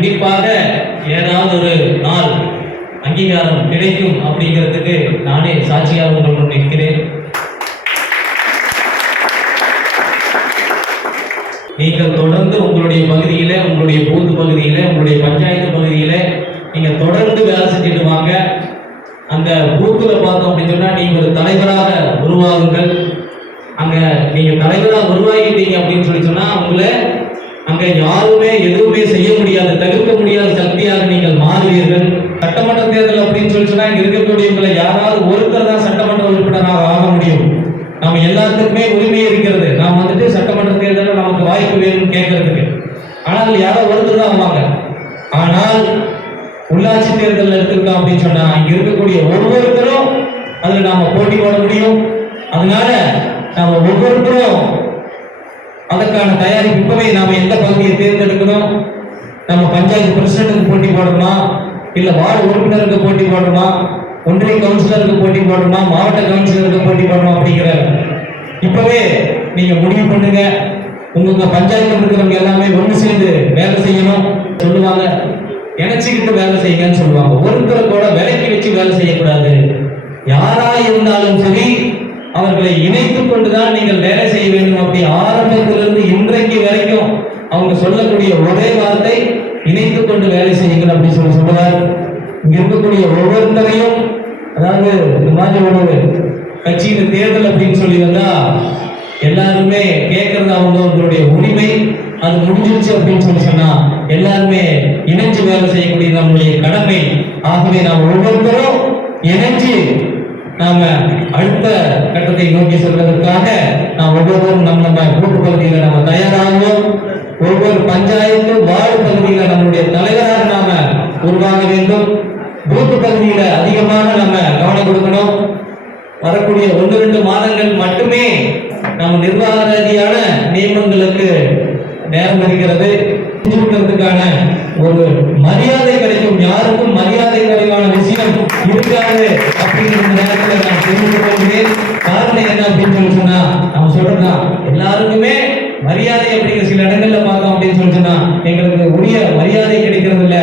கண்டிப்பாக ஏதாவது ஒரு நாள் அங்கீகாரம் கிடைக்கும் அப்படிங்கிறதுக்கு நானே சாட்சியாக உங்களுடன் நிற்கிறேன். நீங்கள் தொடர்ந்து உங்களுடைய பகுதியில, உங்களுடைய பூத்து பகுதியில, உங்களுடைய பஞ்சாயத்து பகுதியில நீங்க தொடர்ந்து வேலை செஞ்சுட்டு வாங்க. அந்த பூத்துல பார்த்தோம் அப்படின்னு சொன்னா நீங்க ஒரு தலைவராக உருவாகுங்கள். அங்க நீங்க தலைவராக உருவாகிட்டீங்க அப்படின்னு சொன்னா உங்களை அங்க யாருமே எதுவுமே செய்ய முடியாது, தவிர்க்க முடியாத சக்தியாக நீங்கள் மாறுவீர்கள். சட்டமன்ற தேர்தல் அப்படின்னு சொன்னா இங்க இருக்கக்கூடியவங்களை யாராவது ஒருத்தர் தான் சட்டமன்ற உறுப்பினராக ஆக முடியும். நம்ம எல்லாத்துக்குமே உரிமை இருக்கிறது. நாம் வந்துட்டு சட்டமன்ற தேர்தலில் நமக்கு வாய்ப்பு வேணும்னு கேட்கறதுக்கு. ஆனால் யாரோ ஒருத்தர் தான் ஆவாங்க. ஆனால் உள்ளாட்சி தேர்தலில் எடுத்திருக்கோம் அப்படின்னு சொன்னா இங்க இருக்கக்கூடிய ஒவ்வொருத்தரும் அதுல நாம போட்டி போட முடியும். அதனால நாம ஒவ்வொருத்தரும் அதற்கான தயாரிப்பு இப்பவே நாம எந்த பகுதியை தேர்ந்தெடுக்கணும், நம்ம பஞ்சாயத்து பிரசிடண்ட்டுக்கு போட்டி போடணுமா, இல்ல வார்டு உறுப்பினருக்கு போட்டி போடணுமா, ஒன்றிய கவுன்சிலருக்கு போட்டி போடணுமா, மாவட்ட கவுன்சிலருக்கு போட்டி போடணும் அப்படிங்கிற இப்பவே நீங்க முடிவு பண்ணுங்க. உங்க பஞ்சாயத்து இருக்கிறவங்க எல்லாமே ஒன்று சேர்ந்து வேலை செய்யணும் சொல்லுவாங்க. இணைச்சிக்கிட்டு வேலை செய்யுங்கன்னு சொல்லுவாங்க. ஒருத்தரை கூட விலைக்கு வச்சு வேலை செய்யக்கூடாது. யாரா இருந்தாலும் சரி அவர்களை இணைத்துக் கொண்டுதான் நீங்கள் வேலை செய்ய வேண்டும். அப்படி ஆரம்பத்திலிருந்து இன்றைக்கு வரைக்கும் அவங்க சொல்லக்கூடிய ஒரே வார்த்தை இணைத்துக் கொண்டு வேலை செய்யுங்கள் அப்படின்னு சொல்லுவார். இங்க இருக்கக்கூடிய ஒவ்வொருத்தரையும், அதாவது இந்த மாதிரி ஒரு கட்சியின் தேர்தல் அப்படின்னு சொல்லி வந்தா எல்லாருமே கேட்கறது அவங்களுடைய உரிமை. அது முடிஞ்சிருச்சு அப்படின்னு சொன்னா எல்லாருமே இணைஞ்சு வேலை செய்யக்கூடிய நம்முடைய கடமை. ஆகவே நாம் ஒவ்வொருத்தரும் இணைஞ்சு நாம அடுத்த கட்டத்தை நோக்கி செல்வதற்காக நாம் ஒவ்வொருவரும் நம்ம கூட்டு பகுதியில நம்ம தயாராகும். ஒவ்வொரு பஞ்சாயத்து வார்டு பகுதியில நம்முடைய தலைவராக நாம உருவாக வேண்டும். பூத்து பகுதியில அதிகமாக நம்ம கவனம் கொடுக்கணும். வரக்கூடிய 1-2 மாதங்கள் மட்டுமே நம்ம நிர்வாக ரீதியான நியமனங்களுக்கு நேரம் இருக்கிறது. ஒரு மரியாதை கிடைக்கும். யாருக்கும் மரியாதை குறைவான விஷயம் இருக்காது அப்படிங்கிற நேரத்தில் நான் தெரிந்து கொள்கிறேன். காரணம் என்ன அப்படின்னு சொன்னா நம்ம சொல்றதுதான் எல்லாருக்குமே மரியாதை அப்படிங்கிற சில இடங்கள்ல பார்த்தோம் அப்படின்னு சொன்னா எங்களுக்கு உரிய மரியாதை கிடைக்கிறது இல்லை.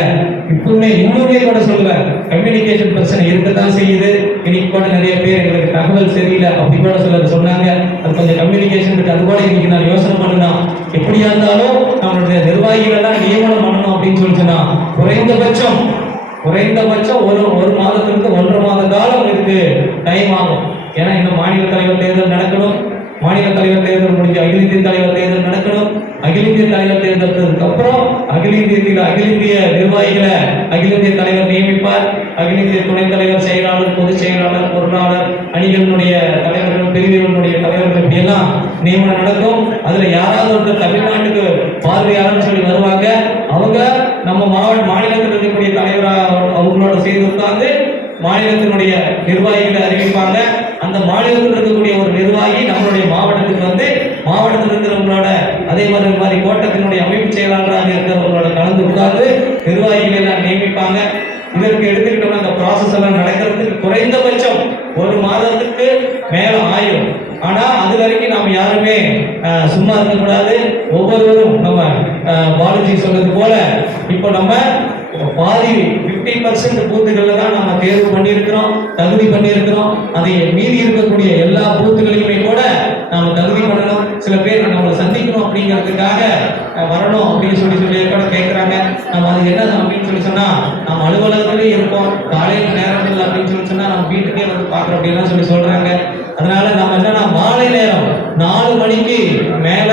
இப்பவுமே இன்னுமே கூட சொல்லுவேன், கம்யூனிகேஷன் பிரச்சனை இருக்கத்தான் செய்யுது. இன்னைக்கு கூட நிறைய பேர் எங்களுக்கு தகவல் சரியில்லை அப்படி கூட சிலர் சொன்னாங்க. அது கொஞ்சம் கம்யூனிகேஷன் இருக்கு. அது கூட இன்னைக்கு நான் யோசனை பண்ணலாம். எப்படியா இருந்தாலும் நம்மளுடைய நிர்வாகிகள் தான் நியமனம் பண்ணணும் அப்படின்னு சொன்னா குறைந்தபட்சம் ஒரு மாதத்திற்கு 1.5 மாத காலம் இருக்கு டைம் ஆகும். ஏன்னா இந்த மாநில தலைவர் தேர்தல் நடக்கணும். மாநில தலைவர் தேர்தல் முடிஞ்சு அகில இந்திய தலைவர் தேர்தல் நடக்கணும். அகில இந்திய தலைவர் தேர்தலுக்கு அப்புறம் அகில இந்திய நிர்வாகிகளை அகில இந்திய தலைவர் நியமிப்பார். அகில இந்திய துணைத் தலைவர், செயலாளர், பொதுச் செயலாளர், பொருளாளர், அணிகளினுடைய தலைவர்கள், பிரிவுகளுடைய தலைவர்கள் இப்படியெல்லாம் நியமனம் நடக்கும். அதுல யாராவது ஒருத்தர் தமிழ்நாட்டுக்கு பார்வையாளர்னு சொல்லி வருவாங்க. அவங்க நம்ம மாநிலத்தில் இருக்கக்கூடிய தலைவராக அவங்களோட சேர்ந்து உட்கார்ந்து மாநிலத்தினுடைய நிர்வாகிகளை அறிவிப்பாங்க. அந்த மாநிலத்தில் இருக்கக்கூடிய ஒரு நிர்வாகி நம்மளுடைய மாவட்டத்துக்கு வந்து மாவட்டத்தில் இருக்கிறவங்களோட அதே மாதிரி கோட்டத்தினுடைய அமைப்பு செயலாளராக இருக்கிறவங்களோட கலந்து உட்கார்ந்து நிர்வாகிகளை எல்லாம் நியமிப்பாங்க. இதற்கு எடுத்துக்கிட்டோம்னா அந்த ப்ராசஸ் எல்லாம் நடக்கிறதுக்கு குறைந்தபட்சம் 1 மாதத்துக்கு மேல ஆயிரும். ஆனா அது வரைக்கும் நாம் யாருமே சும்மா இருக்கக்கூடாது. ஒவ்வொருவரும் நம்ம பாலாஜி சொன்னது போல இப்போ நம்ம பாதி 50% பூத்துகள்ல தான் நம்ம தேர்வு பண்ணியிருக்கிறோம், தகுதி பண்ணியிருக்கிறோம். அதை மீறி இருக்கக்கூடிய எல்லா பூத்துகளையுமே கூட நாம தகுதி பண்ணணும். சில பேர் நம்மளை சந்திக்கணும் அப்படிங்கிறதுக்காக வரணும் அப்படின்னு சொல்லி கூட கேட்குறாங்க. நம்ம அது என்ன அப்படின்னு சொன்னா நம்ம அலுவலகத்திலே இருப்போம், காலையில் நேரம் இல்லை அப்படின்னு சொன்னா நம்ம வீட்டுக்கே வந்து பார்க்குறோம் அப்படின்லாம் சொல்றாங்க. அதனால நம்ம என்னன்னா மாலை நேரம் 4 மணிக்கு மேல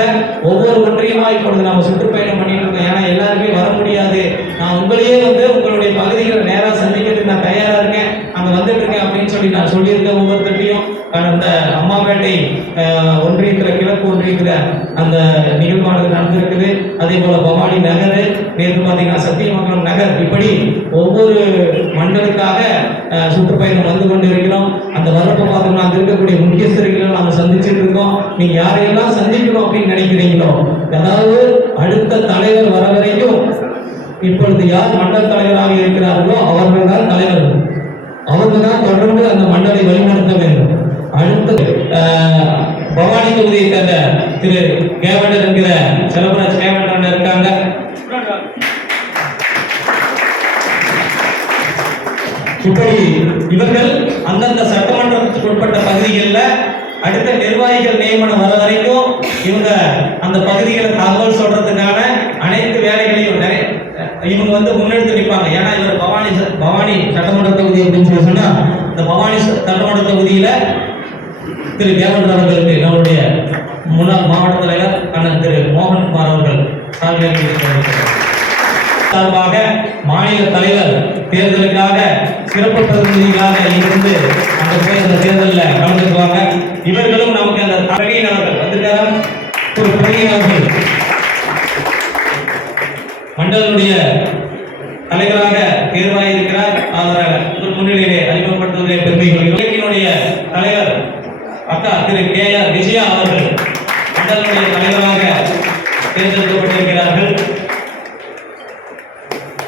ஒவ்வொரு ஒன்றியமா இப்பொழுது நம்ம சுற்றுப்பயணம் பண்ணிட்டு இருக்கோம். ஏன்னா எல்லாருமே வர முடியாது. நான் உங்களையே வந்து உங்களுடைய பகுதிகளை நேரா சந்திக்கிறதுக்கு நான் தயாரா இருக்கேன், அங்க வந்துட்டு இருக்கேன் அப்படின்னு சொல்லி நான் சொல்லியிருக்கேன் ஒவ்வொருத்தையும். அந்த அம்மாப்பேட்டை ஒன்றியத்தில் கிழக்கு ஒன்றியத்தில் அந்த நிகழ்வானது நடந்திருக்குது. அதே போல பவானி நகர், நேற்று பார்த்தீங்கன்னா சத்தியமங்கலம் நகர், இப்படி ஒவ்வொரு மண்டலுக்காக சுற்றுப்பயணம் வந்து கொண்டு இருக்கிறோம். அந்த வரப்பை பார்த்தோம்னா அங்கே இருக்கக்கூடிய முக்கியஸ்தர்களை நாம சந்திச்சுட்டு இருக்கோம். நீங்க யாரையெல்லாம் சந்திக்கணும் அப்படின்னு நினைக்கிறீங்களோ, அதாவது அடுத்த தலைவர் வர வரைக்கும் இப்பொழுது யார் மண்டல தலைவராக இருக்கிறார்களோ அவர்கள் தான் தலைவர்கள். அவங்க தான் தொடர்ந்து அந்த மண்டலை வழிநடத்த வேண்டும். அடுத்த பவானி தொகுதியை சேர்ந்த திரு கேவண்டர் என்கிற செலவராஜ் கேவண்டர் இருக்காங்க. இப்படி இவர்கள் அந்தந்த சட்டமன்றத்துக்கு உட்பட்ட பகுதிகளில் அடுத்த நிர்வாகிகள் நியமனம் வர வரைக்கும் இவங்க அந்த பகுதிகளை தகவல் சொல்றதுக்கான அனைத்து வேலைகளையும் இவங்க முன்னெடுத்து நிற்பாங்க. ஏன்னா இவர் பவானி சட்டமன்ற தொகுதி அப்படின்னு சொல்லி சொன்னா இந்த பவானி சட்டமன்ற தொகுதியில திரு தேவன் அவர்களுக்கு நம்முடைய முன்னாள் மாவட்ட தலைவர் அண்ணன் திரு மோகன்குமார் அவர்கள் சார்பாக மாநில தலைவர் தேர்தலுக்காக சிறப்பு பிரதிநிதிகளாக இருந்து அந்த போய் அந்த தேர்தலில் கலந்துக்குவாங்க. இவர்களும் நமக்கு அந்த பிரகீன் அவர்கள் வந்திருக்காங்க. ஒரு பிரகீன் அவர்கள் மண்டலுடைய தலைவராக தேர்வாயிருக்கிறார். அவர் முன்னிலையிலே அறிமுகப்படுத்துவதை பெருமைகள். இலக்கினுடைய தலைவர் அக்கா திரு KR விஜயா அவர்கள் மண்டலுடைய தலைவராக தேர்ந்தெடுக்கப்பட்டிருக்கிறார்கள்.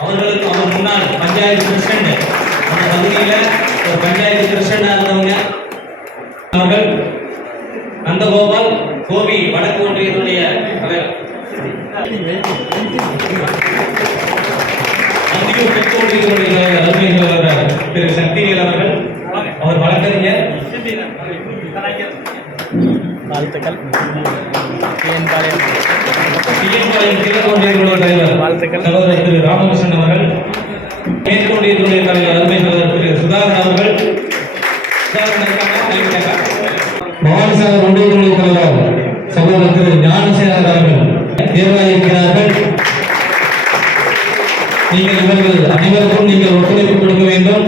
அவர்களுக்கு அவர் முன்னாள் பஞ்சாயத்து பிரசிடண்ட், அந்த பகுதியில் ஒரு பஞ்சாயத்து பிரசிடண்டா இருந்தவங்க அவர்கள். நந்தகோபால் கோபி வடக்கு ஒன்றியத்துடைய தலைவர், அந்தியூர் தெற்கு ஒன்றியத்துடைய தலைவர் திரு சக்திவேல் அவர்கள். அவர் வழக்கறிஞர். வாழ்த்துக்கள். கிழக்கு ஒன்றியத்துடைய தலைவர் சகோதரர் திரு ராமகிருஷ்ணன் அவர்கள். மேற்கு ஒன்றியத்துடைய தலைவர் அருமை சகோதரர் திரு சுதாகர் அவர்கள். பவானிசாகர் ஒன்றியத்துடைய தலைவர் சகோதரர் திரு ஞானசேகர் அவர்கள் தேர்வாயிருக்கிறார்கள். நீங்கள் இவர்கள் அனைவருக்கும் நீங்கள் ஒத்துழைப்பு கொடுக்க வேண்டும்.